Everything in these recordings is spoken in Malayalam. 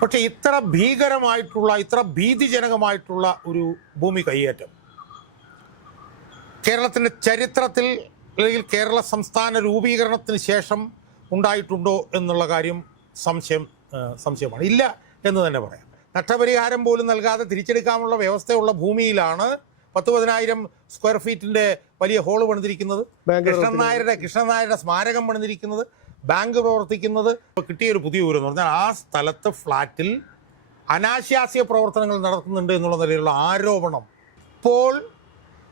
പക്ഷെ ഇത്ര ഭീകരമായിട്ടുള്ള, ഇത്ര ഭീതിജനകമായിട്ടുള്ള ഒരു ഭൂമി കയ്യേറ്റം കേരളത്തിൻ്റെ ചരിത്രത്തിൽ അല്ലെങ്കിൽ കേരള സംസ്ഥാന രൂപീകരണത്തിന് ശേഷം ഉണ്ടായിട്ടുണ്ടോ എന്നുള്ള കാര്യം സംശയമാണ്. ഇല്ല എന്ന് തന്നെ പറയാം. നഷ്ടപരിഹാരം പോലും നൽകാതെ തിരിച്ചെടുക്കാനുള്ള വ്യവസ്ഥയുള്ള ഭൂമിയിലാണ് 10,000 സ്ക്വയർ ഫീറ്റിൻ്റെ വലിയ ഹോള് പണിതിരിക്കുന്നത്, കൃഷ്ണൻ നായരുടെ സ്മാരകം പണിതിരിക്കുന്നത്, ബാങ്ക് പ്രവർത്തിക്കുന്നത്. കിട്ടിയൊരു പുതിയ വിവരം എന്ന് പറഞ്ഞാൽ ആ സ്ഥലത്ത് ഫ്ലാറ്റിൽ അനാശാസ്യ പ്രവർത്തനങ്ങൾ നടത്തുന്നുണ്ട് എന്നുള്ള നിലയിലുള്ള ആരോപണം. ഇപ്പോൾ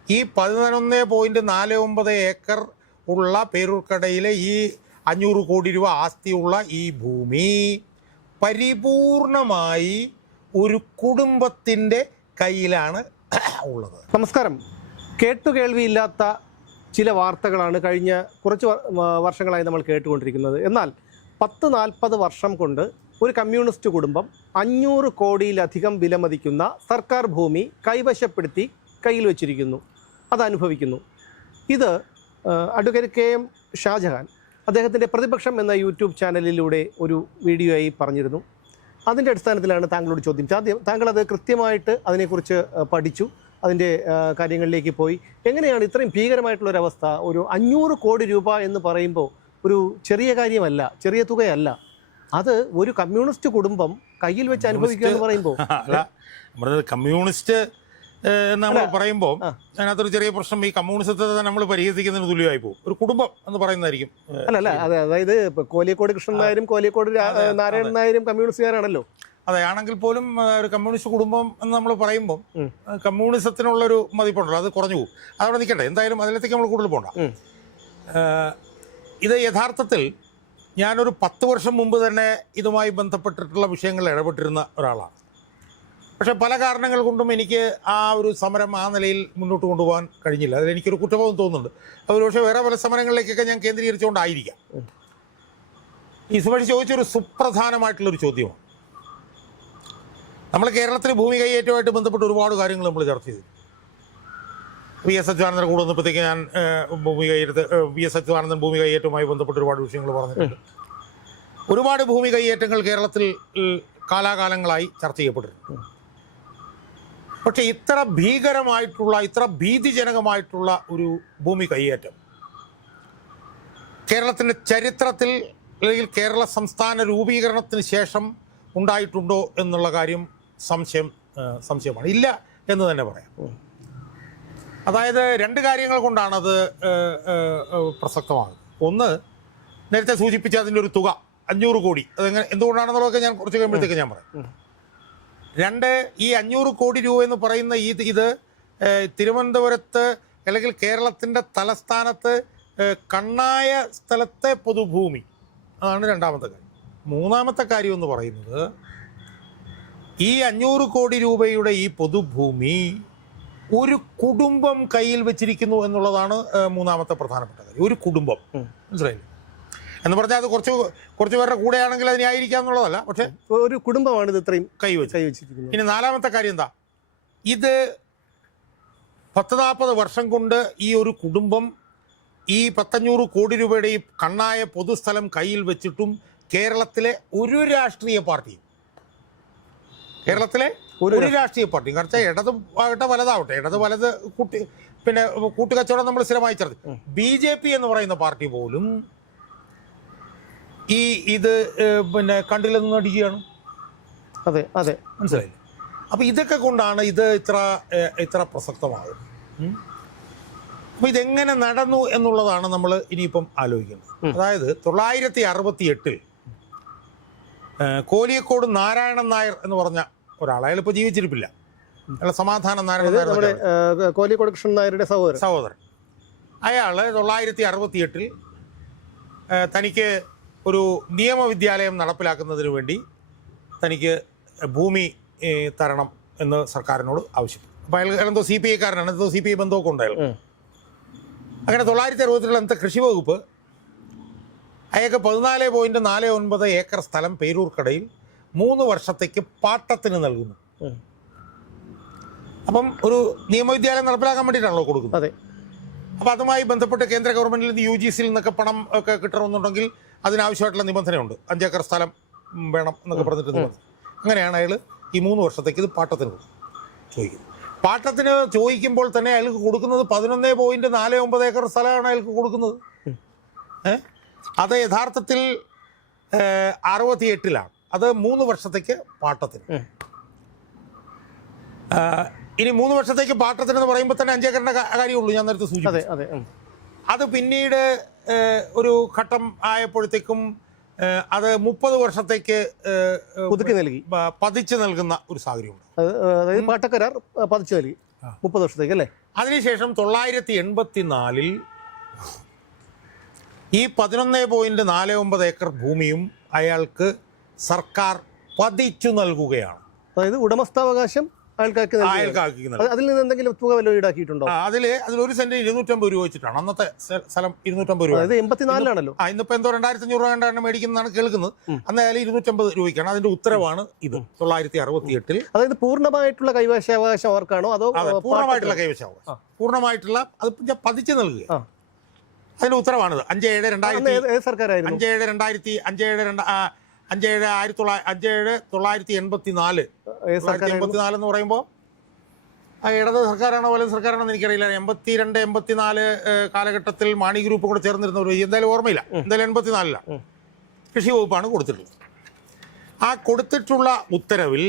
ഈ 11.49 ഏക്കർ ഉള്ള പേരൂർക്കടയിലെ ഈ 500 കോടി രൂപ ആസ്തിയുള്ള ഈ ഭൂമി പരിപൂർണമായി ഒരു കുടുംബത്തിൻ്റെ കയ്യിലാണ് ഉള്ളത്. നമസ്കാരം. കേട്ടുകേൾവിയില്ലാത്ത ചില വാർത്തകളാണ് കഴിഞ്ഞ കുറച്ച് വർഷങ്ങളായി നമ്മൾ കേട്ടുകൊണ്ടിരിക്കുന്നത്. എന്നാൽ 40 വർഷം കൊണ്ട് ഒരു കമ്മ്യൂണിസ്റ്റ് കുടുംബം 500 കോടിയിലധികം വിലമതിക്കുന്ന സർക്കാർ ഭൂമി കൈവശപ്പെടുത്തി കയ്യിൽ വച്ചിരിക്കുന്നു, അതനുഭവിക്കുന്നു. ഇത് അഡ്വക്കേറ്റ് KM ഷാജഹാൻ അദ്ദേഹത്തിൻ്റെ പ്രതിപക്ഷം എന്ന യൂട്യൂബ് ചാനലിലൂടെ ഒരു വീഡിയോയായി പറഞ്ഞിരുന്നു. അതിൻ്റെ അടിസ്ഥാനത്തിലാണ് താങ്കളോട് ചോദ്യം. താങ്കൾ അത് കൃത്യമായിട്ട് അതിനെക്കുറിച്ച് പഠിച്ചു, അതിൻ്റെ കാര്യങ്ങളിലേക്ക് പോയി. എങ്ങനെയാണ് ഇത്രയും ഭീകരമായിട്ടുള്ളൊരവസ്ഥ? ഒരു 500 കോടി രൂപ എന്ന് പറയുമ്പോൾ ഒരു ചെറിയ കാര്യമല്ല, ചെറിയ തുകയല്ല. അത് ഒരു കമ്മ്യൂണിസ്റ്റ് കുടുംബം കയ്യിൽ വെച്ച് അനുഭവിക്കുക എന്ന് പറയുമ്പോൾ കമ്മ്യൂണിസ്റ്റ് നമ്മൾ പറയുമ്പോൾ അതിനകത്തൊരു ചെറിയ പ്രശ്നം, ഈ കമ്മ്യൂണിസത്തെ നമ്മൾ പരിഹസിക്കുന്നതിന് തുല്യമായി പോകും. ഒരു കുടുംബം എന്ന് പറയുന്നതായിരിക്കും. അല്ല, അതായത് കോലിയക്കോട് കൃഷ്ണൻ നായരും കോലിയക്കോട് നാരായണൻ നായരും കമ്മ്യൂണിസ്റ്റുകാരാണല്ലോ. അതെ, ആണെങ്കിൽ പോലും ഒരു കമ്മ്യൂണിസ്റ്റ് കുടുംബം എന്ന് നമ്മൾ പറയുമ്പോൾ കമ്മ്യൂണിസത്തിനുള്ളൊരു മതിപ്പുണ്ടല്ലോ, അത് കുറഞ്ഞു പോകും. അതവിടെ നിൽക്കട്ടെ. എന്തായാലും അതിലേക്ക് നമ്മൾ കൂടുതൽ പോകണ്ട. ഇത് യഥാർത്ഥത്തിൽ ഞാനൊരു 10 വർഷം മുമ്പ് തന്നെ ഇതുമായി ബന്ധപ്പെട്ടിട്ടുള്ള വിഷയങ്ങളിൽ ഇടപെട്ടിരുന്ന ഒരാളാണ്. പക്ഷെ പല കാരണങ്ങൾ കൊണ്ടും എനിക്ക് ആ ഒരു സമരം ആ നിലയിൽ മുന്നോട്ട് കൊണ്ടുപോകാൻ കഴിഞ്ഞില്ല. അതിലെനിക്കൊരു കുറ്റബോധം തോന്നുന്നുണ്ട്. അതൊരു പക്ഷേ വേറെ പല സമരങ്ങളിലേക്കൊക്കെ ഞാൻ കേന്ദ്രീകരിച്ചുകൊണ്ടായിരിക്കാം. ഈ സുമേഷ് ചോദിച്ചൊരു സുപ്രധാനമായിട്ടുള്ളൊരു ചോദ്യമാണ്. നമ്മൾ കേരളത്തിൽ ഭൂമി കൈയേറ്റവുമായിട്ട് ബന്ധപ്പെട്ട് ഒരുപാട് കാര്യങ്ങൾ നമ്മൾ ചർച്ച ചെയ്തു. VS അച്യുതാനന്ദൻ കൂടെ വന്നപ്പോഴത്തേക്ക് ഞാൻ VS അച്യുതാനന്ദൻ ഭൂമി കൈയേറ്റവുമായി ബന്ധപ്പെട്ട് ഒരുപാട് വിഷയങ്ങൾ പറഞ്ഞിട്ടുണ്ട്. ഒരുപാട് ഭൂമി കൈയേറ്റങ്ങൾ കേരളത്തിൽ കാലാകാലങ്ങളായി ചർച്ച ചെയ്യപ്പെട്ടിട്ടുണ്ട്. പക്ഷെ ഇത്ര ഭീകരമായിട്ടുള്ള, ഇത്ര ഭീതിജനകമായിട്ടുള്ള ഒരു ഭൂമി കൈയേറ്റം കേരളത്തിൻ്റെ ചരിത്രത്തിൽ അല്ലെങ്കിൽ കേരള സംസ്ഥാന രൂപീകരണത്തിന് ശേഷം ഉണ്ടായിട്ടുണ്ടോ എന്നുള്ള കാര്യം സംശയമാണ്. ഇല്ല എന്ന് തന്നെ പറയാം. അതായത് 2 കാര്യങ്ങൾ കൊണ്ടാണത് പ്രസക്തമാകുന്നത്. ഒന്ന്, നേരത്തെ സൂചിപ്പിച്ച അതിൻ്റെ ഒരു തുക 500 കോടി, അതെങ്ങനെ എന്തുകൊണ്ടാണെന്നുള്ളതൊക്കെ ഞാൻ കുറച്ച് കഴിയുമ്പോഴത്തേക്ക് ഞാൻ പറയാം. 2, ഈ 500 കോടി രൂപ എന്ന് പറയുന്ന ഇത് തിരുവനന്തപുരത്ത് അല്ലെങ്കിൽ കേരളത്തിൻ്റെ തലസ്ഥാനത്ത് കണ്ണായ സ്ഥലത്തെ പൊതുഭൂമി, അതാണ് 2ാമത്തെ കാര്യം. 3ാമത്തെ കാര്യം എന്ന് പറയുന്നത് ഈ 500 കോടി രൂപയുടെ ഈ പൊതുഭൂമി ഒരു കുടുംബം കയ്യിൽ വെച്ചിരിക്കുന്നു എന്നുള്ളതാണ് 3ാമത്തെ പ്രധാനപ്പെട്ട കാര്യം. ഒരു കുടുംബം, മനസ്സിലായില്ലേ? എന്ന് പറഞ്ഞാൽ അത് കുറച്ച് പേരുടെ കൂടെയാണെങ്കിൽ അതിനായിരിക്കാം എന്നുള്ളതല്ല, പക്ഷെ ഒരു കുടുംബമാണ് ഇത് ഇത്രയും കൈവച്ചിരിക്കുന്നത്. ഇനി 4ാമത്തെ കാര്യം എന്താ? ഇത് 40-40 വർഷം കൊണ്ട് ഈ ഒരു കുടുംബം ഈ 500 കോടി രൂപയുടെ ഈ കണ്ണായ പൊതുസ്ഥലം കയ്യിൽ വെച്ചിട്ടും കേരളത്തിലെ ഒരു രാഷ്ട്രീയ പാർട്ടിയും കാരണം ഇടത് ആകട്ടെ വലതാവട്ടെ, ഇടത് വലത് കൂട്ടുകച്ചവടം നമ്മൾ സ്ഥിരമായി ചർച്ച. BJP എന്ന് പറയുന്ന പാർട്ടി പോലും ഇത് കണ്ടില്ലെന്ന് നടിക്കുകയാണ്. അതെ, മനസ്സിലായില്ലേ? അപ്പം ഇതൊക്കെ കൊണ്ടാണ് ഇത് ഇത്ര പ്രസക്തമാകുന്നത്. അപ്പം ഇതെങ്ങനെ നടന്നു എന്നുള്ളതാണ് നമ്മൾ ഇനിയിപ്പം ആലോചിക്കുന്നത്. അതായത് 968 കോലിയക്കോട് നാരായണൻ നായർ എന്ന് പറഞ്ഞ ഒരാൾ, അയാളിപ്പോൾ ജീവിച്ചിരിപ്പില്ല, അയാൾ സമാധാനം നാരായണൻ നായർ, കോലിയക്കോട് കൃഷ്ണൻ നായരുടെ സഹോദരൻ. അയാൾ 968 തനിക്ക് ഒരു നിയമവിദ്യാലയം നടപ്പിലാക്കുന്നതിന് വേണ്ടി തനിക്ക് ഭൂമി തരണം എന്ന് സർക്കാരിനോട് ആവശ്യപ്പെട്ടു. അപ്പോൾ അയാൾ എന്തോ CPI കാരനാണ്, എന്തോ CPI ബന്ധമൊക്കെ ഉണ്ടായിരുന്നു. അങ്ങനെ 962 അന്നത്തെ കൃഷി വകുപ്പ് അയാൾക്ക് 14.49 ഏക്കർ സ്ഥലം പേരൂർക്കടയിൽ 3 വർഷത്തേക്ക് പാട്ടത്തിന് നൽകുന്നു. അപ്പം ഒരു നിയമവിദ്യാലയം നടപ്പിലാക്കാൻ വേണ്ടിയിട്ടാണല്ലോ കൊടുക്കുന്നത്. അപ്പോൾ അതുമായി ബന്ധപ്പെട്ട് കേന്ദ്ര ഗവൺമെൻറ്റിൽ നിന്ന് UGCയിൽ നിന്നൊക്കെ പണം ഒക്കെ കിട്ടണമെന്നുണ്ടെങ്കിൽ അതിനാവശ്യമായിട്ടുള്ള നിബന്ധനയുണ്ട്. 5 ഏക്കർ സ്ഥലം വേണം എന്നൊക്കെ പറഞ്ഞിട്ട് നിബന്ധന. അങ്ങനെയാണ് അയാൾ ഈ 3 വർഷത്തേക്ക് ഇത് പാട്ടത്തിന് ചോദിക്കുന്നത്. പാട്ടത്തിന് ചോദിക്കുമ്പോൾ തന്നെ അയാൾക്ക് കൊടുക്കുന്നത് 11.49 ഏക്കർ സ്ഥലമാണ് അയാൾക്ക് കൊടുക്കുന്നത്. അത് യഥാർത്ഥത്തിൽ 68-ലാണ്. അത് 3 വർഷത്തേക്ക് പാട്ടത്തിന്. ഇനി 3 വർഷത്തേക്ക് പാട്ടത്തിനെന്ന് പറയുമ്പോൾ തന്നെ 5 ഏക്കറിൻ്റെ കാര്യമുള്ളൂ. ഞാൻ നേരത്തെ സൂചിപ്പിച്ചു. അത് പിന്നീട് ഒരു ഘട്ടം ആയപ്പോഴത്തേക്കും അത് 30 വർഷത്തേക്ക് പുതുക്കി നൽകി, പതിച്ചു നൽകുന്ന ഒരു സാഹചര്യമുണ്ട്. അതായത് പാട്ടക്കരാർ പതിച്ചു നൽകി 30 വർഷത്തേക്ക് അല്ലേ. അതിനുശേഷം 984-ൽ ഈ 11.49 ഏക്കർ ഭൂമിയും അയാൾക്ക് സർക്കാർ പതിച്ചു നൽകുകയാണ്. അതായത് ഉടമസ്ഥാവകാശം അയാൾക്കാക്കി അതിൽ നിന്ന് എന്തെങ്കിലും തുക വല്ലതും ഈടാക്കിയിട്ടുണ്ടോ? അതിലൊരു സെന്റ് 250 രൂപ വെച്ചിട്ടാണ് അന്നത്തെ സ്ഥലം. 250 രൂപ. അതായത് 84-ലാണല്ലോ. ഇന്നിപ്പോ എന്തോ 2500 രൂപ കണ്ടാണ് മേടിക്കുന്നതാണ് കേൾക്കുന്നത്. അന്നായാലും 250 രൂപയ്ക്കാണ്. അതിന്റെ ഉത്തരവാണ് ഇത് 968-ൽ. അതായത് പൂർണ്ണമായിട്ടുള്ള കൈവശാവകാശം അവർക്കാണോ അതോ? പൂർണ്ണമായിട്ടുള്ള കൈവശാവകാശം, പൂർണ്ണമായിട്ടുള്ള അത് പതിച്ചു നൽകുക. അതിന്റെ ഉത്തരവാണിത്. 5/7/2000 സർക്കാരായിരുന്നു. 5/7/1984 എന്ന് പറയുമ്പോൾ ഇടത് സർക്കാരാണോ വലത് സർക്കാരാണോ എന്ന് എനിക്കറിയില്ല. 82-84 കാലഘട്ടത്തിൽ മാണി ഗ്രൂപ്പ് കൂടെ ചേർന്നിരുന്ന ഒരു എന്തായാലും ഓർമ്മയില്ല. എന്തായാലും 84-ലാണ് കൃഷി വകുപ്പാണ് കൊടുത്തിട്ടുള്ളത്. ആ കൊടുത്തിട്ടുള്ള ഉത്തരവിൽ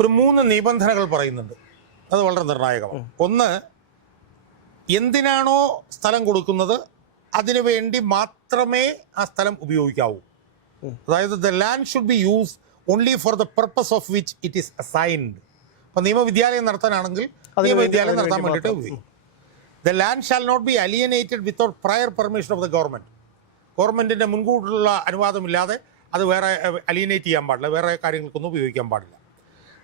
ഒരു 3 നിബന്ധനകൾ പറയുന്നുണ്ട്. അത് വളരെ നിർണായകമാണ്. ഒന്ന്, എന്തിനാണോ സ്ഥലം കൊടുക്കുന്നത് അതിനു വേണ്ടി മാത്രമേ ആ സ്ഥലം ഉപയോഗിക്കാവൂ. അതായത് the land should be use only for the purpose of which it is assigned. അപ്പോൾ നിയമവിദ്യാലയം നടത്താനാണെങ്കിൽ നിയമവിദ്യാലയം നടത്താൻ വേണ്ടിയിട്ട് ഉപയോഗിക്കും. The land shall not be alienated without prior permission of the government. ഗവൺമെൻറ്റിൻ്റെ മുൻകൂട്ടുള്ള അനുവാദമില്ലാതെ അത് വേറെ അലിയനേറ്റ് ചെയ്യാൻ പാടില്ല, വേറെ കാര്യങ്ങൾക്കൊന്നും ഉപയോഗിക്കാൻ പാടില്ല.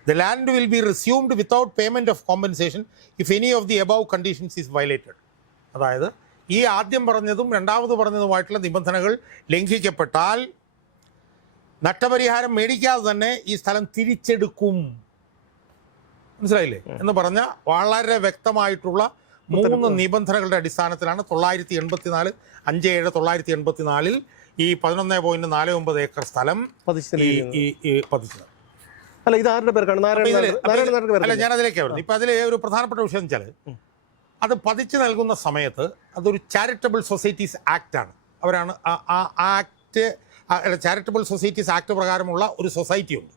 The land will be resumed without payment of compensation if any of the above conditions is violated. അതായത് ഈ ആദ്യം പറഞ്ഞതും രണ്ടാമത് പറഞ്ഞതുമായിട്ടുള്ള നിബന്ധനകൾ ലംഘിക്കപ്പെട്ടാൽ നഷ്ടപരിഹാരം മേടിക്കാതെ തന്നെ ഈ സ്ഥലം തിരിച്ചെടുക്കും. മനസ്സിലായില്ലേ എന്ന് പറഞ്ഞ വളരെ വ്യക്തമായിട്ടുള്ള 3 നിബന്ധനകളുടെ അടിസ്ഥാനത്തിലാണ് 5/7/1984 ഈ 11.49 ഏക്കർ സ്ഥലം പതിച്ചത്. അല്ല, ഇത് ആരുടെ പേർക്കാണ്? അല്ല, ഞാൻ അതിലേക്കാണ് വരുന്നത്. ഇപ്പം അതിൽ ഒരു പ്രധാനപ്പെട്ട വിഷയം എന്ന് വെച്ചാൽ അത് പതിച്ചു നൽകുന്ന സമയത്ത് അതൊരു ചാരിറ്റബിൾ സൊസൈറ്റീസ് ആക്ട് ആണ്. അവരാണ് ആ ആക്ട്, ചാരിറ്റബിൾ സൊസൈറ്റീസ് ആക്ട് പ്രകാരമുള്ള ഒരു സൊസൈറ്റി ഉണ്ട്.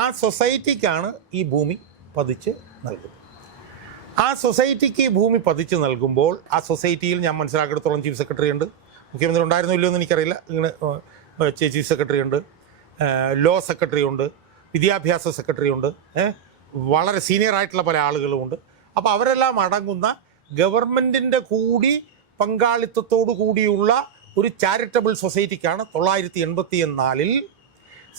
ആ സൊസൈറ്റിക്കാണ് ഈ ഭൂമി പതിച്ച് നൽകുന്നത്. ആ സൊസൈറ്റിക്ക് ഈ ഭൂമി പതിച്ച് നൽകുമ്പോൾ ആ സൊസൈറ്റിയിൽ ഞാൻ മനസ്സിലാക്കിയെടുത്തോളം ചീഫ് സെക്രട്ടറി ഉണ്ട്. മുഖ്യമന്ത്രി ഉണ്ടായിരുന്നോ ഇല്ലയോ എന്ന് എനിക്കറിയില്ല. ഇങ്ങനെ ചീഫ് സെക്രട്ടറി ഉണ്ട്, ലോ സെക്രട്ടറി ഉണ്ട്, വിദ്യാഭ്യാസ സെക്രട്ടറി ഉണ്ട്, വളരെ സീനിയർ ആയിട്ടുള്ള പല ആളുകളുമുണ്ട്. അപ്പോൾ അവരെല്ലാം അടങ്ങുന്ന ഗവൺമെൻറ്റിൻ്റെ കൂടി പങ്കാളിത്തത്തോടു കൂടിയുള്ള ഒരു ചാരിറ്റബിൾ സൊസൈറ്റിക്കാണ് 984-ൽ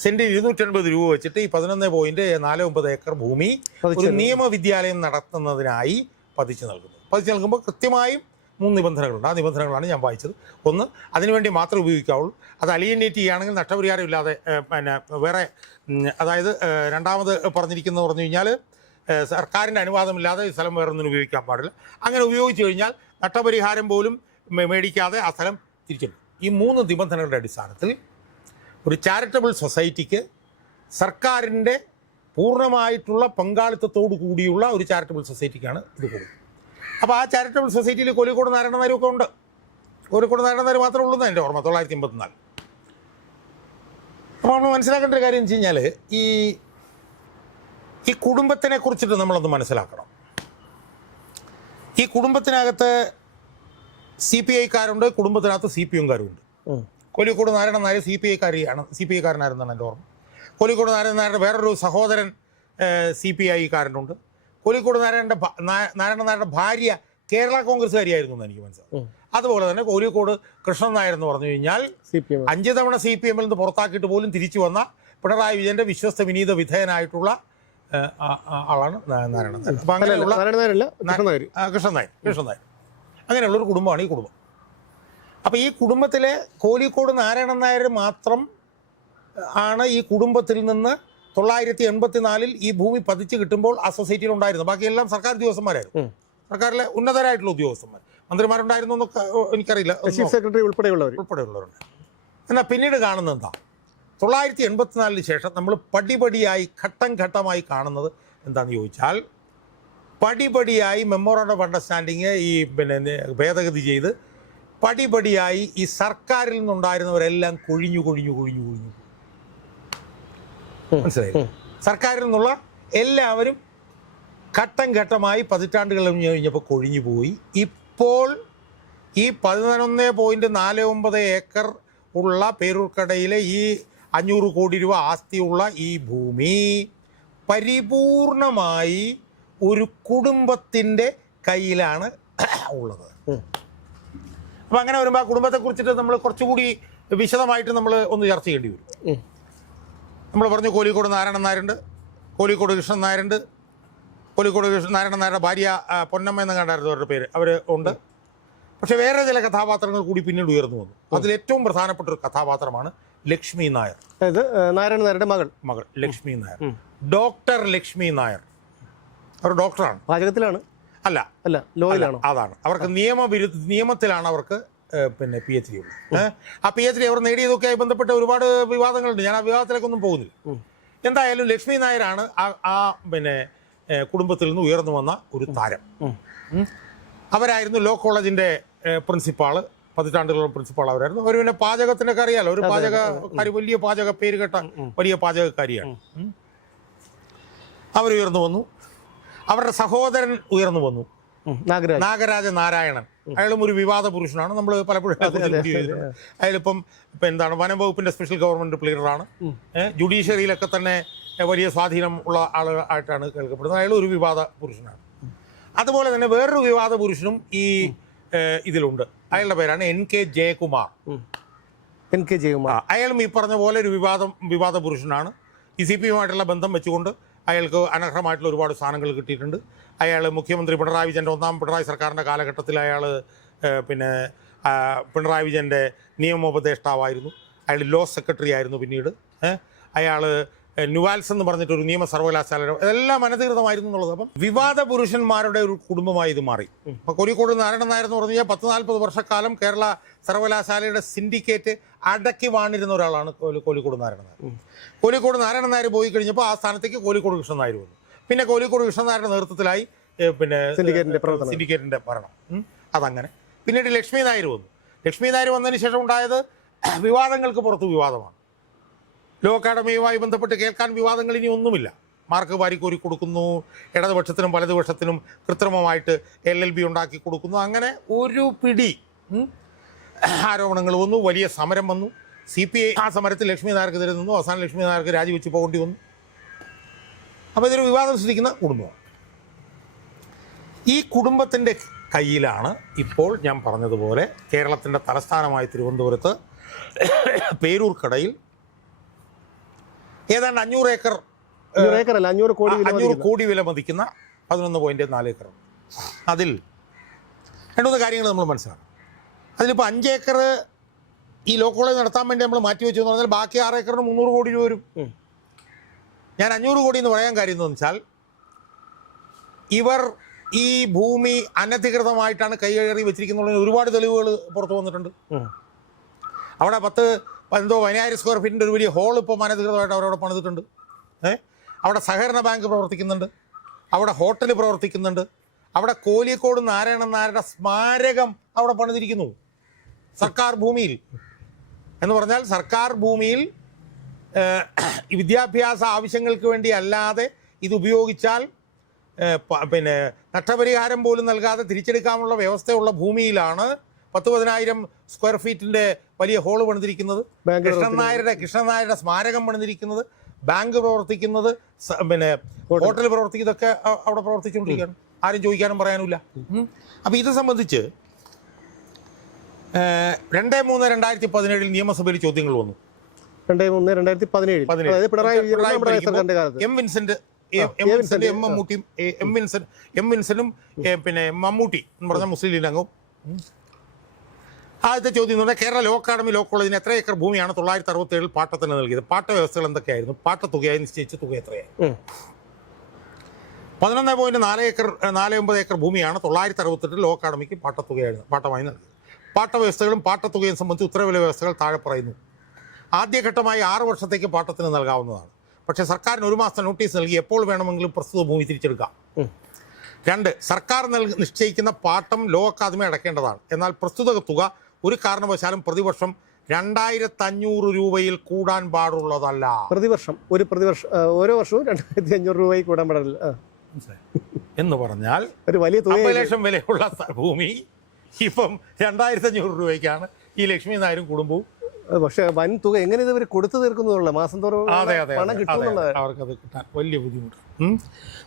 സെൻറ്റിന് 250 രൂപ വെച്ചിട്ട് ഈ 11.49 ഏക്കർ ഭൂമി ഒരു നിയമവിദ്യാലയം നടത്തുന്നതിനായി പതിച്ചു നൽകുന്നത്. പതിച്ചു നൽകുമ്പോൾ കൃത്യമായും 3 നിബന്ധനകളുണ്ട്. ആ നിബന്ധനകളാണ് ഞാൻ വായിച്ചത്. ഒന്ന്, അതിനുവേണ്ടി മാത്രമേ ഉപയോഗിക്കാവുള്ളൂ. അത് അലിയനേറ്റ് ചെയ്യുകയാണെങ്കിൽ നഷ്ടപരിഹാരം ഇല്ലാതെ വേറെ, അതായത് രണ്ടാമത് പറഞ്ഞിരിക്കുന്നത് പറഞ്ഞു കഴിഞ്ഞാൽ സർക്കാരിൻ്റെ അനുവാദമില്ലാതെ ഈ സ്ഥലം വേറെ ഒന്നിനും ഉപയോഗിക്കാൻ പാടില്ല. അങ്ങനെ ഉപയോഗിച്ച് കഴിഞ്ഞാൽ നഷ്ടപരിഹാരം പോലും മേടിക്കാതെ ആ സ്ഥലം തിരിച്ചെടുക്കും. ഈ 3 നിബന്ധനകളുടെ അടിസ്ഥാനത്തിൽ ഒരു ചാരിറ്റബിൾ സൊസൈറ്റിക്ക് സർക്കാരിൻ്റെ പൂർണ്ണമായിട്ടുള്ള പങ്കാളിത്തത്തോടു കൂടിയുള്ള ഒരു ചാരിറ്റബിൾ സൊസൈറ്റിക്കാണ് ഇത് കൊടുക്കുന്നത്. അപ്പോൾ ആ ചാരിറ്റബിൾ സൊസൈറ്റിയിൽ കോഴിക്കോട് നാരായണ നായരൊക്കെ ഉണ്ട്. കോഴിക്കോട് നാരായണ നായർ മാത്രമേ ഉള്ളൂ എന്ന് എൻ്റെ ഓർമ്മ, 984. അപ്പോൾ നമ്മൾ മനസ്സിലാക്കേണ്ട ഒരു കാര്യം എന്ന് വെച്ച് കഴിഞ്ഞാൽ ഈ കുടുംബത്തിനെ കുറിച്ചിട്ട് നമ്മളൊന്ന് മനസ്സിലാക്കണം. ഈ കുടുംബത്തിനകത്ത് CPI-കാരുണ്ട്, കുടുംബത്തിനകത്ത് CPM-കാരുണ്ട്. കോഴിക്കോട് നാരായണ നായർ CPI-കാരനായിരുന്നാണ് എൻ്റെ ഓർമ്മ. കോഴിക്കോട് നാരായണ നായരുടെ വേറൊരു സഹോദരൻ CPI-കാരനുണ്ട്. കോഴിക്കോട് നാരായണ നായരുടെ ഭാര്യ കേരള കോൺഗ്രസ്സുകാരിയായിരുന്നു എന്ന് എനിക്ക് മനസ്സിലാവും. അതുപോലെ തന്നെ കോഴിക്കോട് കൃഷ്ണൻ നായർ എന്ന് പറഞ്ഞു കഴിഞ്ഞാൽ 5 തവണ CPM-ൽ നിന്ന് പുറത്താക്കിയിട്ട് പോലും തിരിച്ചു വന്ന പിണറായി വിജയൻ്റെ വിശ്വസ്ത വിനീത വിധേയനായിട്ടുള്ള ആളാണ് നാരായണ നായർ. അപ്പം അങ്ങനെയുള്ള കൃഷ്ണൻ നായർ അങ്ങനെയുള്ളൊരു കുടുംബമാണ് ഈ കുടുംബം. അപ്പോൾ ഈ കുടുംബത്തിലെ കോഴിക്കോട് നാരായണൻ നായർ മാത്രം ആണ് ഈ കുടുംബത്തിൽ നിന്ന് 984-ൽ ഈ ഭൂമി പതിച്ച് കിട്ടുമ്പോൾ ആ സൊസൈറ്റിയിൽ ഉണ്ടായിരുന്നു. ബാക്കിയെല്ലാം സർക്കാർ ഉദ്യോഗസ്ഥന്മാരായിരുന്നു, സർക്കാരിലെ ഉന്നതരായിട്ടുള്ള ഉദ്യോഗസ്ഥന്മാർ. മന്ത്രിമാരുണ്ടായിരുന്നു എന്നൊക്കെ എനിക്കറിയില്ല, ചീഫ് സെക്രട്ടറി ഉൾപ്പെടെയുള്ളവരുണ്ട്. എന്നാൽ പിന്നീട് കാണുന്നത് എന്താ, 1984 ശേഷം നമ്മൾ പടിപടിയായി ഘട്ടം ഘട്ടമായി കാണുന്നത് എന്താണെന്ന് ചോദിച്ചാൽ, പടിപടിയായി മെമ്മോറാണ്ടം ഓഫ് അണ്ടർസ്റ്റാൻഡിങ് ഈ ഭേദഗതി ചെയ്ത് പടിപടിയായി ഈ സർക്കാരിൽ നിന്നുണ്ടായിരുന്നവരെല്ലാം കൊഴിഞ്ഞു മനസ്സിലായി. സർക്കാരിൽ നിന്നുള്ള എല്ലാവരും ഘട്ടം ഘട്ടമായി പതിറ്റാണ്ടുകൾ കഴിഞ്ഞപ്പോൾ കൊഴിഞ്ഞു പോയി. ഇപ്പോൾ ഈ 11.49 ഏക്കർ ഉള്ള പേരൂർക്കടയിലെ ഈ 500 കോടി രൂപ ആസ്തിയുള്ള ഈ ഭൂമി പരിപൂർണമായി ഒരു കുടുംബത്തിൻ്റെ കയ്യിലാണ് ഉള്ളത്. അപ്പം അങ്ങനെ വരുമ്പോൾ ആ കുടുംബത്തെക്കുറിച്ചിട്ട് നമ്മൾ കുറച്ചുകൂടി വിശദമായിട്ട് നമ്മൾ ഒന്ന് ചർച്ച ചെയ്യേണ്ടി വരും. നമ്മൾ പറഞ്ഞു കോഴിക്കോട് നാരായണൻ നായരുണ്ട്, കോഴിക്കോട് കൃഷ്ണൻ നായരുണ്ട്. കോഴിക്കോട് നാരായണൻ നായരുടെ ഭാര്യ പൊന്നമ്മ എന്ന് കണ്ടായിരുന്നു അവരുടെ പേര്, അവർ ഉണ്ട്. പക്ഷെ വേറെ ചില കഥാപാത്രങ്ങൾ കൂടി പിന്നീട് ഉയർന്നു വന്നു. അതിൽ ഏറ്റവും പ്രധാനപ്പെട്ട ഒരു കഥാപാത്രമാണ് ലക്ഷ്മി നായർ. നാരായണൻ നായരുടെ മകൾ ലക്ഷ്മി നായർ, ഡോക്ടർ ലക്ഷ്മി നായർ. അവർ ഡോക്ടറാണ്. പാചകത്തിലാണ്? അല്ല, ലോയിലാണ്. അതാണ് അവർക്ക് നിയമത്തിലാണ് അവർക്ക് PhD ഉള്ളത്. ആ PhD അവർ നേടിയതൊക്കെയായി ബന്ധപ്പെട്ട ഒരുപാട് വിവാദങ്ങളുണ്ട്. ഞാൻ ആ വിവാദത്തിലേക്കൊന്നും പോകുന്നില്ല. എന്തായാലും ലക്ഷ്മി നായരാണ് ആ കുടുംബത്തിൽ നിന്ന് ഉയർന്നു വന്ന ഒരു താരം. അവരായിരുന്നു ലോ കോളേജിന്റെ പ്രിൻസിപ്പാള്, പതിറ്റാണ്ടുകളുടെ പ്രിൻസിപ്പാൾ അവരായിരുന്നു. അവർ പിന്നെ പാചകത്തിനൊക്കെ അറിയാലോ, ഒരു പാചകക്കാരി, വലിയ പാചക പേര് കേട്ട വലിയ പാചകക്കാരിയാണ്. അവരുയർന്നു വന്നു. അവരുടെ സഹോദരൻ ഉയർന്നു വന്നു, നാഗരാജ നാരായണൻ. അയാളും ഒരു വിവാദ പുരുഷനാണ്. നമ്മൾ പലപ്പോഴും അയാളിപ്പം എന്താണ് വനം വകുപ്പിന്റെ സ്പെഷ്യൽ ഗവൺമെന്റ് പ്ലീഡറാണ്. ജുഡീഷ്യറിയിലൊക്കെ തന്നെ വലിയ സ്വാധീനം ഉള്ള ആളായിട്ടാണ് കേൾക്കപ്പെടുന്നത്. അയാൾ ഒരു വിവാദ പുരുഷനാണ്. അതുപോലെ തന്നെ വേറൊരു വിവാദ പുരുഷനും ഈ ഇതിലുണ്ട്. അയാളുടെ പേരാണ് NK ജയകുമാർ. അയാളും ഈ പറഞ്ഞ പോലെ ഒരു വിവാദ പുരുഷനാണ്. ഈ CPIയുമായിട്ടുള്ള ബന്ധം വെച്ചുകൊണ്ട് അയാൾക്ക് അനർഹമായിട്ടുള്ള ഒരുപാട് സ്ഥാനങ്ങൾ കിട്ടിയിട്ടുണ്ട്. അയാൾ മുഖ്യമന്ത്രി പിണറായി വിജയൻ്റെ ഒന്നാം പിണറായി സർക്കാരിൻ്റെ കാലഘട്ടത്തിൽ അയാൾ പിണറായി വിജയൻ്റെ നിയമോപദേഷ്ടാവായിരുന്നു. അയാൾ ലോ സെക്രട്ടറി ആയിരുന്നു. പിന്നീട് അയാൾ ന്യൂവാൽസ് എന്ന് പറഞ്ഞിട്ടൊരു നിയമ സർവകലാശാല, ഇതെല്ലാം അനധികൃതമായിരുന്നു എന്നുള്ളത്. അപ്പം വിവാദ പുരുഷന്മാരുടെ ഒരു കുടുംബമായി ഇത് മാറി. അപ്പോൾ കോഴിക്കോട് നാരായണൻ നായർ എന്ന് പറഞ്ഞു കഴിഞ്ഞാൽ 10-40 വർഷക്കാലം കേരള സർവകലാശാലയുടെ സിൻഡിക്കേറ്റ് അടക്കി വാണിരുന്ന ഒരാളാണ് കോഴിക്കോട് നാരായണൻ നായർ. കോഴിക്കോട് നാരായണൻ നായർ പോയി കഴിഞ്ഞപ്പോൾ ആ സ്ഥാനത്തേക്ക് കോഴിക്കോട് കൃഷ്ണൻ നായർ വന്നു. പിന്നെ കോഴിക്കോട് കൃഷ്ണൻ നായരുടെ നേതൃത്വത്തിലായി സിൻഡിക്കേറ്റിന്റെ ഭരണം. അതങ്ങനെ പിന്നീട് ലക്ഷ്മി നായർ വന്നു. ലക്ഷ്മി നായർ വന്നതിന് ശേഷം ഉണ്ടായത് വിവാദങ്ങൾക്ക് പുറത്ത് വിവാദമാണ്. ലോ അക്കാഡമിയുമായി ബന്ധപ്പെട്ട് കേൾക്കാൻ വിവാദങ്ങൾ ഇനി ഒന്നുമില്ല. മാർക്ക് വാരിക്കോരി കൊടുക്കുന്നു, ഇടതുപക്ഷത്തിനും വലതുപക്ഷത്തിനും കൃത്രിമമായിട്ട് LLB ഉണ്ടാക്കി കൊടുക്കുന്നു. അങ്ങനെ ഒരു പിടി ആരോപണങ്ങൾ വന്നു. വലിയ സമരം വന്നു. CPI ആ സമരത്തിൽ ലക്ഷ്മി നായർക്കെതിരെ നിന്നു. അവസാനം ലക്ഷ്മി നായർക്ക് രാജിവെച്ച് പോകേണ്ടി വന്നു. അപ്പോൾ ഇതൊരു വിവാദം സൃഷ്ടിക്കുന്ന കുടുംബമാണ്. ഈ കുടുംബത്തിൻ്റെ കയ്യിലാണ് ഇപ്പോൾ ഞാൻ പറഞ്ഞതുപോലെ കേരളത്തിൻ്റെ തലസ്ഥാനമായ തിരുവനന്തപുരത്ത് പേരൂർക്കടയിൽ ഏതാണ്ട് 500 കോടി വില മതിക്കുന്ന 11.4 ഏക്കർ. അതിൽ 2 കാര്യങ്ങൾ നമ്മൾ മനസ്സിലാക്കണം. അതിലിപ്പോൾ 5 ഏക്കർ ഈ ലോ കോളേജ് നടത്താൻ വേണ്ടി നമ്മൾ മാറ്റി വെച്ചു എന്ന് പറഞ്ഞാൽ ബാക്കി 6 ഏക്കറിന് 300 കോടി രൂപ വരും. ഞാൻ 500 കോടി എന്ന് പറയാൻ കാര്യം എന്താണെന്ന് വെച്ചാൽ, ഇവർ ഈ ഭൂമി അനധികൃതമായിട്ടാണ് കൈകയറി വെച്ചിരിക്കുന്നതിന് ഒരുപാട് തെളിവുകൾ പുറത്തു വന്നിട്ടുണ്ട്. അവിടെ 10,000 സ്ക്വയർ ഫീറ്റിൻ്റെ ഒരു വലിയ ഹോൾ ഇപ്പോൾ അനധികൃതമായിട്ട് അവരവിടെ പണിതിട്ടുണ്ട്. അവിടെ സഹകരണ ബാങ്ക് പ്രവർത്തിക്കുന്നുണ്ട്, അവിടെ ഹോട്ടൽ പ്രവർത്തിക്കുന്നുണ്ട്, അവിടെ കോഴിക്കോട് നാരായണൻ നായരുടെ സ്മാരകം അവിടെ പണിതിരിക്കുന്നു സർക്കാർ ഭൂമിയിൽ. എന്ന് പറഞ്ഞാൽ സർക്കാർ ഭൂമിയിൽ വിദ്യാഭ്യാസ ആവശ്യങ്ങൾക്ക് വേണ്ടി അല്ലാതെ ഇത് ഉപയോഗിച്ചാൽ നഷ്ടപരിഹാരം പോലും നൽകാതെ തിരിച്ചെടുക്കാനുള്ള വ്യവസ്ഥയുള്ള ഭൂമിയിലാണ് 10,000 സ്ക്വയർ ഫീറ്റിൻ്റെ വലിയ ഹോള് പണിതിരിക്കുന്നത്, കൃഷ്ണൻ നായരുടെ സ്മാരകം പണിതിരിക്കുന്നത്, ബാങ്ക് പ്രവർത്തിക്കുന്നത്, ഹോട്ടൽ പ്രവർത്തിക്കുന്നതൊക്കെ അവിടെ പ്രവർത്തിച്ചുകൊണ്ടിരിക്കുകയാണ്. ആരും ചോദിക്കാനും പറയാനുമില്ല. അപ്പോൾ ഇത് സംബന്ധിച്ച് 2/3/2017 നിയമസഭയിൽ ചോദ്യങ്ങൾ വന്നു. 2/3/2017 പിണറായി സർക്കാരിന്റെ കാലത്ത് എം വിൻസനും പിന്നെ മമ്മൂട്ടി എന്ന് പറഞ്ഞ മുസ്ലിം ലീഗ് അംഗവും. ആദ്യത്തെ ചോദ്യം എന്ന് പറഞ്ഞാൽ കേരള ലോ അക്കാഡമി ലോ കോളേജിന് എത്ര ഏക്കർ ഭൂമിയാണ് 967 പാട്ടത്തിന് നൽകിയത്? പാട്ട വ്യവസ്ഥകൾ എന്തൊക്കെയായിരുന്നു? പാട്ട തുകയായി നിശ്ചയിച്ച തുക എത്രയായി? 11.49 ഏക്കർ ഭൂമിയാണ് 968 ലോ അക്കാഡമിക്ക് പാട്ടമായി നൽകിയത്. പാട്ട വ്യവസ്ഥകളും പാട്ടത്തുകയും സംബന്ധിച്ച് ഉത്തരവിലെ വ്യവസ്ഥകൾ താഴെ പറയുന്നു. ആദ്യഘട്ടമായി 6 വർഷത്തേക്ക് പാട്ടത്തിന് നൽകാവുന്നതാണ്. പക്ഷേ സർക്കാരിന് 1 മാസത്തെ നോട്ടീസ് നൽകി എപ്പോൾ വേണമെങ്കിലും പ്രസ്തുത ഭൂമി തിരിച്ചെടുക്കാം. 2, സർക്കാർ നിശ്ചയിക്കുന്ന പാട്ടം ലോ അക്കാദമി അടയ്ക്കേണ്ടതാണ്. എന്നാൽ പ്രസ്തുത തുക ഒരു കാരണവശാലും പ്രതിവർഷം 2500 രൂപയിൽ കൂടാൻ പാടുള്ളതല്ല. പ്രതിവർഷം ഓരോ വർഷവും 2500 രൂപയിൽ കൂടാൻ പാടില്ല എന്ന് പറഞ്ഞാൽ ഒരു വലിയ 50 ലക്ഷം വിലയുള്ള ഭൂമി ഇപ്പം 2500 രൂപയ്ക്കാണ് ഈ ലക്ഷ്മി നായരും കുടുംബവും. പക്ഷെ വൻ തുക എങ്ങനെ ഇവർ കൊടുത്തു തീർക്കുന്നുള്ള മാസം തോറും പണം കിട്ടുന്നുള്ളത് അവർക്കത് കിട്ടാൻ വലിയ ബുദ്ധിമുട്ട്.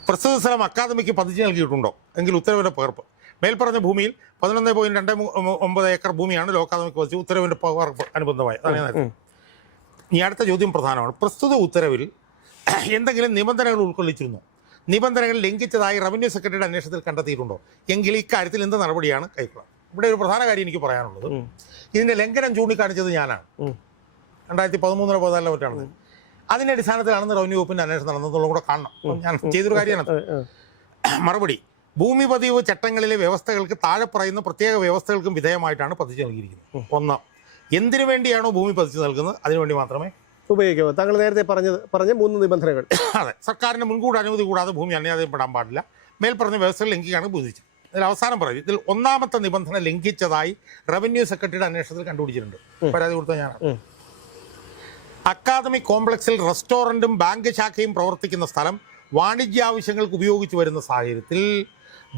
പ്രസ്തുത സ്ഥലം അക്കാദമിക്ക് പതിച്ചു നൽകിയിട്ടുണ്ടോ എങ്കിൽ ഉത്തരവിന്റെ പകർപ്പ്. മേൽപ്പറഞ്ഞ ഭൂമിയിൽ 11.29 ഏക്കർ ഭൂമിയാണ് ലോ അക്കാദമിക്ക് പതിച്ചു. ഉത്തരവിന്റെ പകർപ്പ് അനുബന്ധമായി. ഇനി അടുത്ത ചോദ്യം പ്രധാനമാണ്. പ്രസ്തുത ഉത്തരവിൽ എന്തെങ്കിലും നിബന്ധനകൾ ഉൾക്കൊള്ളിച്ചിരുന്നോ? നിബന്ധനകൾ ലംഘിച്ചതായി റവന്യൂ സെക്രട്ടറിയുടെ അന്വേഷണത്തിൽ കണ്ടെത്തിയിട്ടുണ്ടോ? എങ്കിൽ ഇക്കാര്യത്തിൽ എന്ത് നടപടിയാണ് കൈക്കൊള്ളുക? ഇവിടെ ഒരു പ്രധാന കാര്യം എനിക്ക് പറയാനുള്ളത്, ഇതിന്റെ ലംഘനം ചൂണ്ടിക്കാണിച്ചത് ഞാനാണ്. 2013-14 മറ്റാണ്. അതിന്റെ അടിസ്ഥാനത്തിലാണെന്ന് റവന്യൂ വകുപ്പിന്റെ അന്വേഷണം നടന്നതെന്നുള്ളത് കൂടെ കാണണം. ഞാൻ ചെയ്തൊരു കാര്യമാണ്. മറുപടി: ഭൂമി പതിവ് ചട്ടങ്ങളിലെ വ്യവസ്ഥകൾക്ക് താഴെ പറയുന്ന പ്രത്യേക വ്യവസ്ഥകൾക്കും വിധേയമായിട്ടാണ് പതിച്ചു നൽകിയിരിക്കുന്നത്. 1, എന്തിനു വേണ്ടിയാണോ ഭൂമി പതിച്ചു നൽകുന്നത് അതിനുവേണ്ടി മാത്രമേ ഉപയോഗിക്കാവൂ. താങ്കൾ നേരത്തെ പറഞ്ഞ 3 നിബന്ധനകൾ. അതെ. സർക്കാരിന്റെ മുൻകൂർ അനുമതി കൂടാതെ ഭൂമി അന്യാധീനപ്പെടാൻ പാടില്ല. മേൽപ്പറഞ്ഞ വ്യവസ്ഥകൾ ലംഘിക്കുകയാണ് പൂജിച്ചത്. ഇതിൽ അവസാനം പറയും, ഇതിൽ 1ാമത്തെ നിബന്ധന ലംഘിച്ചതായി റവന്യൂ സെക്രട്ടറിയുടെ അന്വേഷണത്തിൽ കണ്ടുപിടിച്ചിട്ടുണ്ട്. പരാതി കൊടുത്ത ഞാനാണ്. അക്കാദമിക് കോംപ്ലക്സിൽ റെസ്റ്റോറൻറ്റും ബാങ്ക് ശാഖയും പ്രവർത്തിക്കുന്ന സ്ഥലം വാണിജ്യ ആവശ്യങ്ങൾക്ക് ഉപയോഗിച്ചു വരുന്ന സാഹചര്യത്തിൽ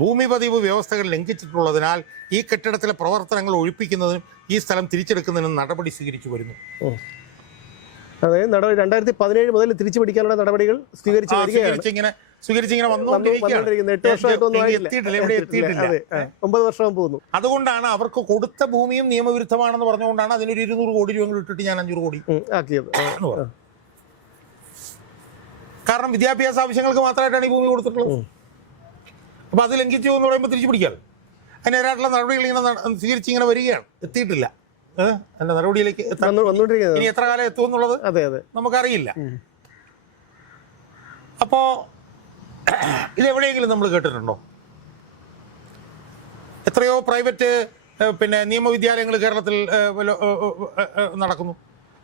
ഭൂമി പതിവ് വ്യവസ്ഥകൾ ലംഘിച്ചിട്ടുള്ളതിനാൽ ഈ കെട്ടിടത്തിലെ പ്രവർത്തനങ്ങൾ ഒഴിപ്പിക്കുന്നതിനും ഈ സ്ഥലം തിരിച്ചെടുക്കുന്നതിനും നടപടി സ്വീകരിച്ചു വരുന്നു. അതായത് 2017 മുതൽ തിരിച്ചു പിടിക്കാനുള്ള നടപടികൾ സ്വീകരിച്ചിങ്ങനെ വന്നുകൊണ്ടിരിക്കുന്നു. 8 വർഷമായിട്ടൊന്നും എത്തിയിട്ടില്ല. 9 വർഷം പോകുന്നു. അതുകൊണ്ടാണ് അവർക്ക് കൊടുത്ത ഭൂമിയും നിയമവിരുദ്ധമാണെന്ന് പറഞ്ഞുകൊണ്ടാണ് അതിനൊരു 200 കോടി രൂപ ഇട്ടിട്ട് ഞാൻ 500 കോടി ആക്കിയത്. കാരണം വിദ്യാഭ്യാസ ആവശ്യങ്ങൾക്ക് മാത്രമായിട്ടാണ് ഈ ഭൂമി കൊടുത്തിട്ടുള്ളത്. അപ്പൊ അത് ലംഘിച്ചു എന്ന് പറയുമ്പോൾ തിരിച്ചു പിടിക്കാറ്. അതിനെതിരായിട്ടുള്ള നടപടികൾ ഇങ്ങനെ സ്വീകരിച്ചിങ്ങനെ വരികയാണ്. എത്തിയിട്ടില്ല. അതിന്റെ നടപടിയിലേക്ക് ഇനി എത്ര കാലം എത്തുമെന്നുള്ളത് നമുക്കറിയില്ല. അപ്പോ ഇതെവിടെയെങ്കിലും നമ്മൾ കേട്ടിട്ടുണ്ടോ? എത്രയോ പ്രൈവറ്റ് നിയമവിദ്യാലയങ്ങൾ കേരളത്തിൽ നടക്കുന്നു.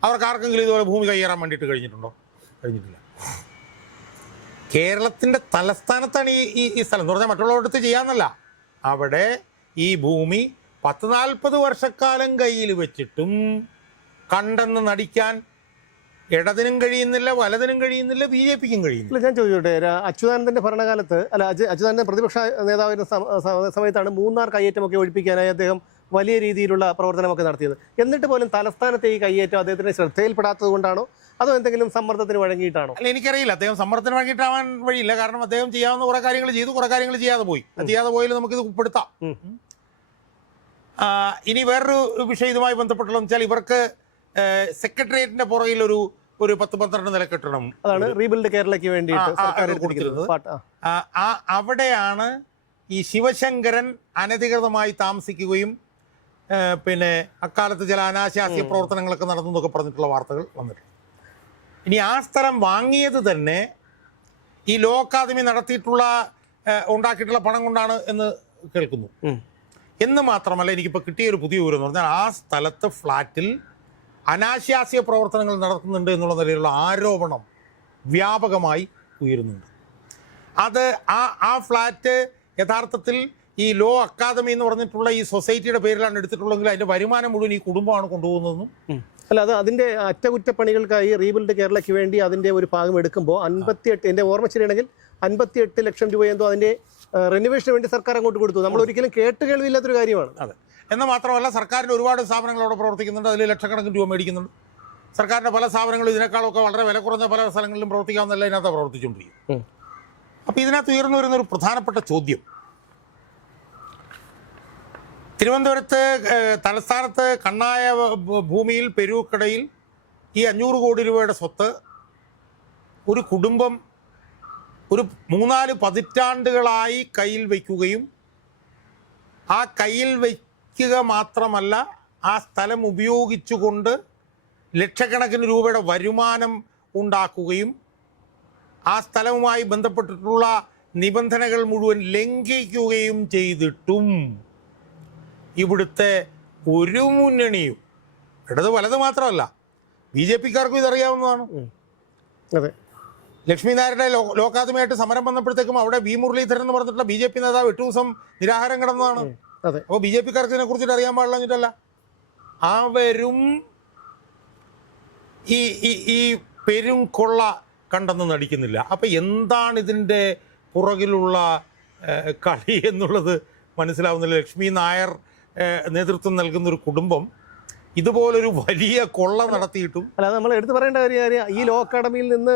അവർക്ക് ആർക്കെങ്കിലും ഇതുപോലെ ഭൂമി കയ്യേറാൻ വേണ്ടിയിട്ട് കഴിഞ്ഞിട്ടുണ്ടോ? കഴിഞ്ഞിട്ടില്ല. കേരളത്തിന്റെ തലസ്ഥാനത്താണ് ഈ സ്ഥലം എന്ന് പറഞ്ഞാൽ മറ്റുള്ളവരുടെ ചെയ്യാന്നല്ല. അവിടെ ഈ ഭൂമി 10-40 വർഷക്കാലം കയ്യിൽ വെച്ചിട്ടും കണ്ടെന്ന് നടിക്കാൻ ഇടതിനും കഴിയുന്നില്ല, വലതിനും കഴിയുന്നില്ല, BJPക്കും കഴിയുന്നില്ല. ഞാൻ ചോദിച്ചോട്ടെ, അച്യുതാനന്ദന്റെ ഭരണകാലത്ത് അച്യുതാനന്ദൻ പ്രതിപക്ഷ നേതാവിന്റെ സമയത്താണ് മൂന്നാർ കയ്യേറ്റമൊക്കെ ഒഴിപ്പിക്കാനായി അദ്ദേഹം വലിയ രീതിയിലുള്ള പ്രവർത്തനമൊക്കെ നടത്തിയത്. എന്നിട്ട് പോലും തലസ്ഥാനത്തെ ഈ കയ്യേറ്റം അദ്ദേഹത്തിന്റെ ശ്രദ്ധയിൽപ്പെടാത്തത് കൊണ്ടാണോ അതോ എന്തെങ്കിലും സമ്മർദ്ദത്തിന് വഴങ്ങിയിട്ടാണോ? അല്ല, എനിക്കറിയില്ല. അദ്ദേഹം സമ്മർദ്ദത്തിന് വഴങ്ങിയിട്ടാവാൻ വഴിയില്ല. കാരണം അദ്ദേഹം ചെയ്യാവുന്ന കുറെ കാര്യങ്ങൾ ചെയ്തു, കുറെ കാര്യങ്ങൾ ചെയ്യാതെ പോയി. ചെയ്യാതെ പോയാലും നമുക്കിത് ഉൾപ്പെടുത്താം. ഇനി വേറൊരു വിഷയം ഇതുമായി ബന്ധപ്പെട്ടുള്ളതെന്ന് വെച്ചാൽ ഇവർക്ക് സെക്രട്ടേറിയറ്റിന്റെ പുറകിൽ ഒരു 10-12 നില കെട്ടിടം, അതാണ് റീബിൽഡ് കേരളയ്ക്ക് വേണ്ടിയിട്ട് കൊടുത്തിരുന്നത്. അവിടെയാണ് ഈ ശിവശങ്കരൻ അനധികൃതമായി താമസിക്കുകയും അക്കാലത്ത് ചില അനാശാസ്യ പ്രവർത്തനങ്ങളൊക്കെ നടന്നു എന്നൊക്കെ പറഞ്ഞിട്ടുള്ള വാർത്തകൾ വന്നിട്ടുണ്ട്. ഇനി ആ സ്ഥലം വാങ്ങിയത് തന്നെ ഈ ലോ അക്കാദമി ഉണ്ടാക്കിയിട്ടുള്ള പണം കൊണ്ടാണ് എന്ന് കേൾക്കുന്നു. എന്ന് മാത്രമല്ല, എനിക്കിപ്പോൾ കിട്ടിയ ഒരു പുതിയ വിവരം എന്ന് പറഞ്ഞാൽ ആ സ്ഥലത്ത് ഫ്ലാറ്റിൽ അനാശാസ്യ പ്രവർത്തനങ്ങൾ നടത്തുന്നുണ്ട് എന്നുള്ള നിലയിലുള്ള ആരോപണം വ്യാപകമായി ഉയരുന്നുണ്ട്. അത് ആ ഫ്ലാറ്റ് യഥാർത്ഥത്തിൽ ഈ ലോ അക്കാദമി എന്ന് പറഞ്ഞിട്ടുള്ള ഈ സൊസൈറ്റിയുടെ പേരിലാണ് എടുത്തിട്ടുള്ളതെങ്കിൽ അതിന്റെ വരുമാനം മുഴുവൻ ഈ കുടുംബമാണ് കൊണ്ടുപോകുന്നതെന്നും. അല്ല, അത് അതിന്റെ അറ്റകുറ്റപ്പണികൾക്കായി റീബിൽഡ് കേരളയ്ക്ക് വേണ്ടി അതിന്റെ ഒരു ഭാഗം എടുക്കുമ്പോൾ 58, എൻ്റെ ഓർമ്മ ശരിയാണെങ്കിൽ 58 ലക്ഷം രൂപ എന്തോ അതിന്റെ റെനോവേഷന് വേണ്ടി സർക്കാർ അങ്ങോട്ട് കൊടുത്തു. നമ്മൾ ഒരിക്കലും കേട്ടുകേൾവില്ലാത്തൊരു കാര്യമാണ്. അതെ. എന്ന് മാത്രമല്ല, സർക്കാരിൻ്റെ ഒരുപാട് സ്ഥാപനങ്ങൾ അവിടെ പ്രവർത്തിക്കുന്നുണ്ട്. അതിൽ ലക്ഷക്കണക്കിന് രൂപ മേടിക്കുന്നുണ്ട്. സർക്കാരിൻ്റെ പല സ്ഥാപനങ്ങളും ഇതിനേക്കാളൊക്കെ വളരെ വില കുറഞ്ഞ പല സ്ഥലങ്ങളിലും പ്രവർത്തിക്കാവുന്നല്ല ഇതിനകത്ത് പ്രവർത്തിച്ചുകൊണ്ടിരിക്കും. അപ്പോൾ ഇതിനകത്ത് ഉയർന്നു വരുന്നൊരു പ്രധാനപ്പെട്ട ചോദ്യം, തിരുവനന്തപുരത്ത് തലസ്ഥാനത്ത് കണ്ണായ ഭൂമിയിൽ പെരൂക്കടയിൽ ഈ 500 കോടി രൂപയുടെ സ്വത്ത് ഒരു കുടുംബം ഒരു 3-4 പതിറ്റാണ്ടുകളായി കയ്യിൽ വയ്ക്കുകയും ആ കയ്യിൽ വയ്ക്കുക മാത്രമല്ല ആ സ്ഥലം ഉപയോഗിച്ചുകൊണ്ട് ലക്ഷക്കണക്കിന് രൂപയുടെ വരുമാനം ഉണ്ടാക്കുകയും ആ സ്ഥലവുമായി ബന്ധപ്പെട്ടിട്ടുള്ള നിബന്ധനകൾ മുഴുവൻ ലംഘിക്കുകയും ചെയ്തിട്ടും ഇവിടുത്തെ ഒരു മുന്നണിയും, ഇടത് വലത് മാത്രമല്ല, BJP-ക്കാർക്കും ഇതറിയാവുന്നതാണ്. അതെ. ലക്ഷ്മി നായരുടെ ലോകാത്മയായിട്ട് സമരം വന്നപ്പോഴത്തേക്കും അവിടെ വി മുരളീധരൻ എന്ന് പറഞ്ഞിട്ടുള്ള BJP നേതാവ് 8 ദിവസം നിരാഹാരം കിടന്നതാണ്. അപ്പോൾ BJP-ക്കാർക്ക് ഇതിനെ കുറിച്ചിട്ട് അറിയാൻ പാടില്ല. അവരും ഈ പെരും കൊള്ള കണ്ടെന്ന് നടിക്കുന്നില്ല. അപ്പം എന്താണ് ഇതിൻ്റെ പുറകിലുള്ള കളി എന്നുള്ളത് മനസ്സിലാവുന്നില്ല. ലക്ഷ്മി നായർ നേതൃത്വം നൽകുന്നൊരു കുടുംബം ഇതുപോലൊരു വലിയ കൊള്ള നടത്തിയിട്ടും അല്ല, നമ്മൾ എടുത്തു പറയേണ്ട കാര്യം ഈ ലോ അക്കാഡമിയിൽ നിന്ന്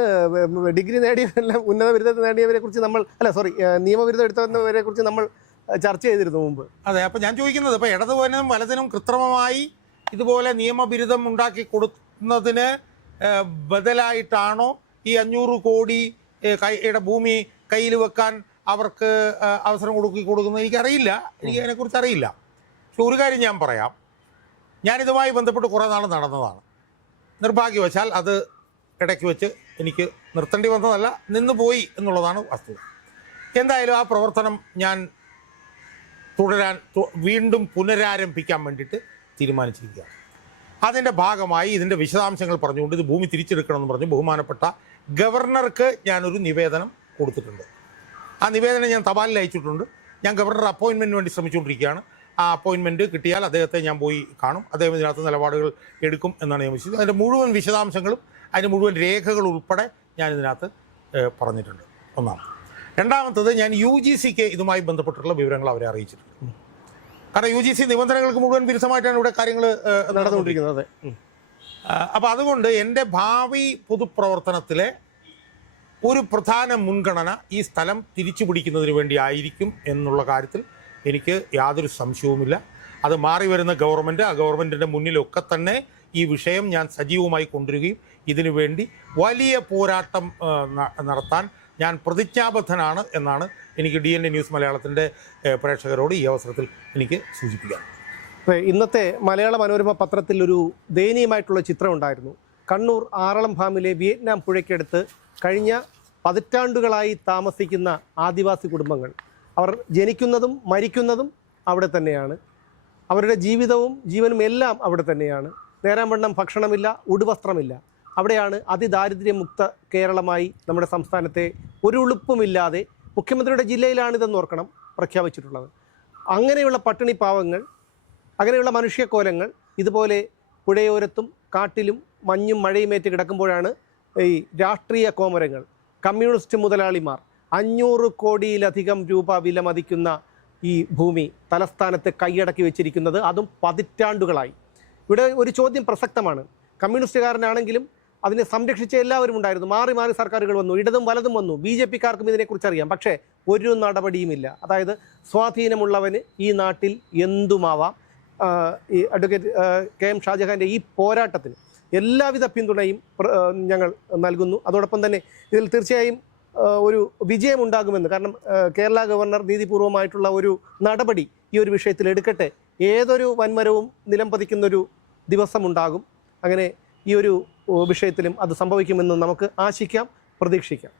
ഡിഗ്രി നേടിയവരെല്ലാം ഉന്നത ബിരുദം നേടിയവരെ കുറിച്ച് നമ്മൾ നിയമബിരുദം എടുത്തവരെ കുറിച്ച് നമ്മൾ ചർച്ച ചെയ്തിരുന്നു മുമ്പ്. അതെ. അപ്പം ഞാൻ ചോദിക്കുന്നത്, ഇപ്പം ഇടതുവനും വലതിനും കൃത്രിമമായി ഇതുപോലെ നിയമബിരുദം ഉണ്ടാക്കി കൊടുക്കുന്നതിന് ബദലായിട്ടാണോ ഈ 500 കോടി ഭൂമി കയ്യിൽ വെക്കാൻ അവർക്ക് അവസരം കൊടുക്കുന്നത്? എനിക്കറിയില്ല, എനിക്ക് അതിനെക്കുറിച്ച് അറിയില്ല. പക്ഷെ ഒരു കാര്യം ഞാൻ പറയാം, ഞാനിതുമായി ബന്ധപ്പെട്ട് കുറേ നാൾ നടന്നതാണ്. നിർഭാഗ്യവശാൽ അത് ഇടയ്ക്ക് വെച്ച് എനിക്ക് നിർത്തേണ്ടി വന്നതല്ല, നിന്ന് പോയി എന്നുള്ളതാണ് വസ്തുത. എന്തായാലും ആ പ്രവർത്തനം ഞാൻ വീണ്ടും പുനരാരംഭിക്കാൻ വേണ്ടിയിട്ട് തീരുമാനിച്ചിരിക്കുകയാണ്. അതിൻ്റെ ഭാഗമായി ഇതിൻ്റെ വിശദാംശങ്ങൾ പറഞ്ഞുകൊണ്ട് ഇത് ഭൂമി തിരിച്ചെടുക്കണമെന്ന് പറഞ്ഞ് ബഹുമാനപ്പെട്ട ഗവർണർക്ക് ഞാനൊരു നിവേദനം കൊടുത്തിട്ടുണ്ട്. ആ നിവേദനം ഞാൻ തപാലിൽ അയച്ചിട്ടുണ്ട്. ഞാൻ ഗവർണർ അപ്പോയിൻമെൻറ്റിന് വേണ്ടി ശ്രമിച്ചുകൊണ്ടിരിക്കുകയാണ്. ആ അപ്പോയിൻമെൻറ്റ് കിട്ടിയാൽ അദ്ദേഹത്തെ ഞാൻ പോയി കാണും. അദ്ദേഹം ഇതിനകത്ത് നിലപാടുകൾ എടുക്കും എന്നാണ് ഞാൻ വിശ്വസിക്കുന്നത്. അതിൻ്റെ മുഴുവൻ വിശദാംശങ്ങളും അതിൻ്റെ മുഴുവൻ രേഖകൾ ഉൾപ്പെടെ ഞാൻ ഇതിനകത്ത് പറഞ്ഞിട്ടുണ്ട്. ഒന്നാമത്. രണ്ടാമത്തത്, ഞാൻ UGCക്ക് ഇതുമായി ബന്ധപ്പെട്ടുള്ള വിവരങ്ങൾ അവരെ അറിയിച്ചിട്ടുണ്ട്. കാരണം UGC നിബന്ധനകൾക്ക് മുഴുവൻ വിരുദ്ധമായിട്ടാണ് ഇവിടെ കാര്യങ്ങൾ നടന്നുകൊണ്ടിരിക്കുന്നത്. അപ്പോൾ അതുകൊണ്ട് എൻ്റെ ഭാവി പൊതുപ്രവർത്തനത്തിലെ ഒരു പ്രധാന മുൻഗണന ഈ സ്ഥലം തിരിച്ചു പിടിക്കുന്നതിന് വേണ്ടി ആയിരിക്കും എന്നുള്ള കാര്യത്തിൽ എനിക്ക് യാതൊരു സംശയവുമില്ല. അത് മാറി വരുന്ന ഗവൺമെൻറ്, ആ ഗവൺമെൻറ്റിൻ്റെ മുന്നിലൊക്കെ തന്നെ ഈ വിഷയം ഞാൻ സജീവമായി കൊണ്ടുവരികയും ഇതിനു വേണ്ടി വലിയ പോരാട്ടം നടത്താൻ ഞാൻ പ്രതിജ്ഞാബദ്ധനാണ് എന്നാണ് എനിക്ക് DNA ന്യൂസ് മലയാളത്തിൻ്റെ പ്രേക്ഷകരോട് ഈ അവസരത്തിൽ എനിക്ക് സൂചിപ്പിക്കാം. ഇന്നത്തെ മലയാള മനോരമ പത്രത്തിൽ ഒരു ദയനീയമായിട്ടുള്ള ചിത്രം ഉണ്ടായിരുന്നു. കണ്ണൂർ ആറളം ഫാമിലെ വിയറ്റ്നാം പുഴയ്ക്കടുത്ത് കഴിഞ്ഞ പതിറ്റാണ്ടുകളായി താമസിക്കുന്ന ആദിവാസി കുടുംബങ്ങൾ. അവർ ജനിക്കുന്നതും മരിക്കുന്നതും അവിടെ തന്നെയാണ്. അവരുടെ ജീവിതവും ജീവനും എല്ലാം അവിടെ തന്നെയാണ്. നേരാംവണ്ണം ഭക്ഷണമില്ല, ഉടുവസ്ത്രമില്ല. അവിടെയാണ് അതിദാരിദ്ര്യമുക്ത കേരളമായി നമ്മുടെ സംസ്ഥാനത്തെ ഒരു ഉളുപ്പുമില്ലാതെ മുഖ്യമന്ത്രിയുടെ ജില്ലയിലാണിതെന്ന് ഓർക്കണം പ്രഖ്യാപിച്ചിട്ടുള്ളത്. അങ്ങനെയുള്ള പട്ടിണി പാവങ്ങൾ, അങ്ങനെയുള്ള മനുഷ്യക്കോലങ്ങൾ ഇതുപോലെ പുഴയോരത്തും കാട്ടിലും മഞ്ഞും മഴയുമേറ്റ് കിടക്കുമ്പോഴാണ് ഈ രാഷ്ട്രീയ കോമരങ്ങൾ, കമ്മ്യൂണിസ്റ്റ് മുതലാളിമാർ 500 കോടിയിലധികം രൂപ വിലമതിക്കുന്ന ഈ ഭൂമി തലസ്ഥാനത്ത് കൈയടക്കി വെച്ചിരിക്കുന്നത്, അതും പതിറ്റാണ്ടുകളായി. ഇവിടെ ഒരു ചോദ്യം പ്രസക്തമാണ്. കമ്മ്യൂണിസ്റ്റുകാരനാണെങ്കിലും അതിനെ സംരക്ഷിച്ച എല്ലാവരും ഉണ്ടായിരുന്നു. മാറി മാറി സർക്കാരുകൾ വന്നു, ഇടതും വലതും വന്നു. BJP-ക്കാർക്കും ഇതിനെക്കുറിച്ച് അറിയാം. പക്ഷേ ഒരു നടപടിയുമില്ല. അതായത് സ്വാധീനമുള്ളവന് ഈ നാട്ടിൽ എന്തുമാവാം. ഈ അഡ്വക്കേറ്റ് KM ഷാജഹാൻ്റെ ഈ പോരാട്ടത്തിന് എല്ലാവിധ പിന്തുണയും ഞങ്ങൾ നൽകുന്നു. അതോടൊപ്പം തന്നെ ഇതിൽ തീർച്ചയായും ഒരു വിജയമുണ്ടാകുമെന്ന്, കാരണം കേരള ഗവർണർ നീതിപൂർവമായിട്ടുള്ള ഒരു നടപടി ഈ ഒരു വിഷയത്തിൽ എടുക്കട്ടെ. ഏതൊരു വൻമരവും നിലം പതിക്കുന്നൊരു ദിവസമുണ്ടാകും. അങ്ങനെ ഈ ഒരു വിഷയത്തിലും അത് സംഭവിക്കുമെന്ന് നമുക്ക് ആശിക്കാം, പ്രതീക്ഷിക്കാം.